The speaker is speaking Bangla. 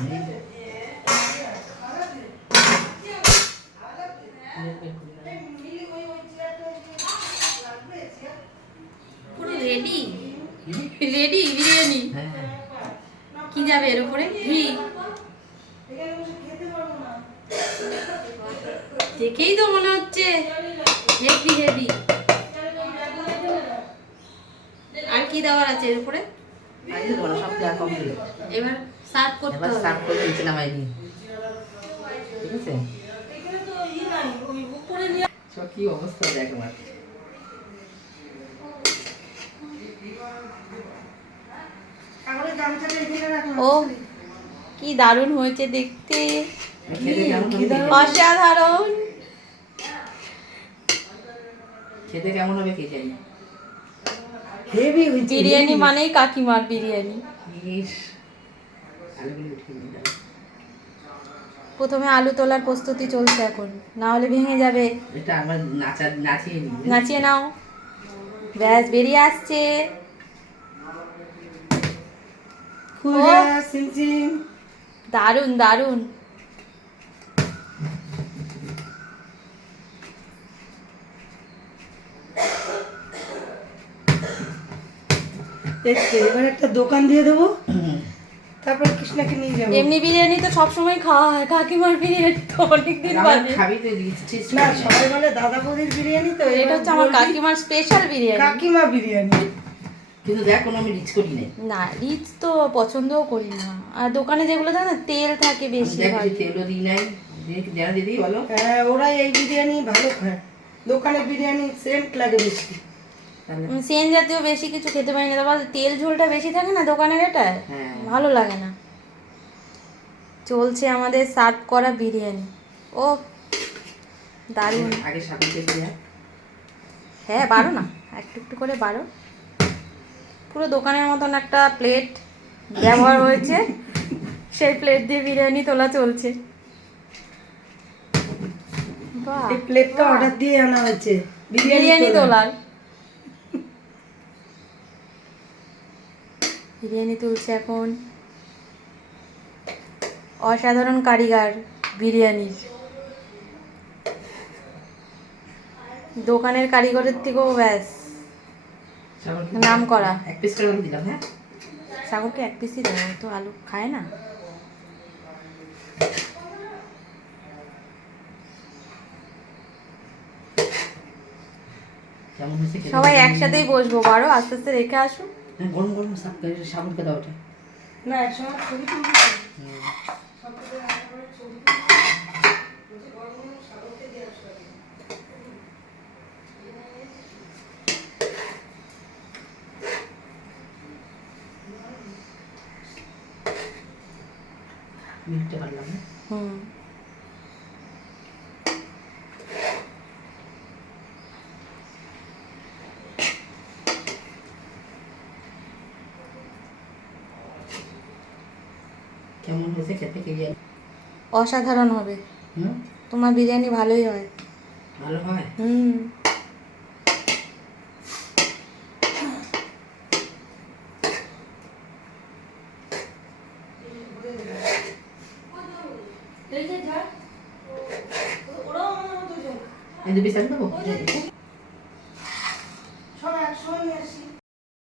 পুরো রেডি রেডি বিরিয়ানি। কি যাবে এর উপরে? ঘি। দেখেই তো মনে হচ্ছে হেভি হেভি। আর কি দেওয়ার আছে এর উপরে? সব দেওয়া কমপ্লিট। এবার সার্ভ করতে হবে। সার্ভ করে নিচে নামাই দিই। ঠিক আছে? সব কি অবস্থা দেখ আমার। ও কি দারুণ হয়েছে দেখতে, অসাধারণ। খেতে কেমন হবে কে জানি। বিরিয়ানি মানেই কাকিমার বিরিয়ানি। প্রথমে আলু তোলার প্রস্তুতি চলছে এখন, না হলে ভেঙে যাবে। এটা আমার নাচিয়ে নাও। ব্যাস বেরিয়ে আসছে। দারুণ দারুণ। এবার একটা দোকান দিয়ে দেবো, তারপর কৃষ্ণাকে নিয়ে যাবো। এমনি বিরিয়ানি তো সবসময় খাওয়া হয়, কাকিমার বিরিয়ানি তো অনেকদিন বাদে। না সবাই বলে দাদা বৌদির বিরিয়ানি, তো এটা হচ্ছে আমার কাকিমার স্পেশাল বিরিয়ানি। কাকিমা বিরিয়ানি। কিন্তু দেখ কোনো আমি রিচ করি না রিচ তো পছন্দও করি না। আর দোকানে যেগুলো থাকে না তেল থাকে বেশি। তেলও দিই নাই। দিদি বলো। হ্যাঁ ওরা এই বিরিয়ানি ভালো খায়, দোকানের বিরিয়ানি সেন্ট লাগে বেশি। সেন জাতীয় বেশি কিছু খেতে পারি না, তারপর তেল ঝোলটা বেশি থাকে না দোকানের, এটা ভালো লাগে না। চলছে আমাদের সার্ভ করা বিরিয়ানি। ও দারুণ। আগে সাবুনকে দিয়ে হ্যাঁ বাড়ো না, একটু একটু করে বাড়ো। পুরো দোকানের মতন একটা প্লেট ব্যবহার হয়েছে, সেই প্লেট দিয়ে বিরিয়ানি তোলা চলছে। এই প্লেটটা অর্ডার দিয়ে আনা হয়েছে বিরিয়ানি তোলার। বিরিয়ানি তুলছে এখন। অসাধারণ কারিগর বিরিয়ানির। দোকানের কারিগরের থেকেও ব্যাস নাম করা। এক পিস করে আলু দিলাম। হ্যাঁ সাগরকে এক পিসই দেবো, তো আলু খায় না। সবাই একসাথেই বসবো, বারো আস্তে আস্তে রেখে আসুন। গরম গরম সাবুনকে দাও ওটা। না একসময় ছবি তুলবি। মিলতে পারলাম না। কেমন হয়েছে খেতে কে জানি। অসাধারণ হবে। তোমার বিরিয়ানি ভালোই হয়। ভালো হয়। সব একসময় নিয়ে আসি।